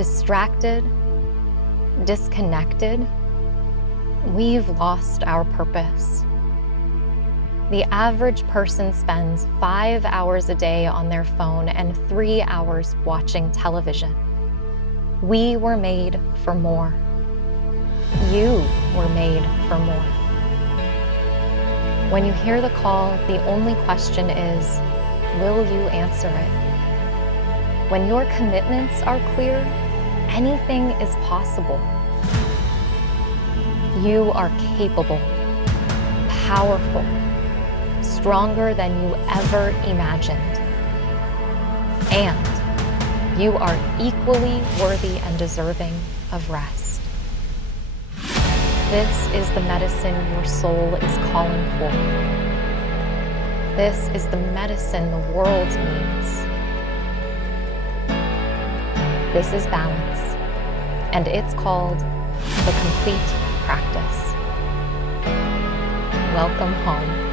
distracted, disconnected, we've lost our purpose. The average person spends 5 hours a day on their phone and 3 hours watching television. We were made for more. You were made for more. When you hear the call, the only question is, will you answer it? When your commitments are clear, anything is possible. You are capable, powerful, stronger than you ever imagined. And you are equally worthy and deserving of rest. This is the medicine your soul is calling for. This is the medicine the world needs. This is balance, and it's called the complete practice. Welcome home.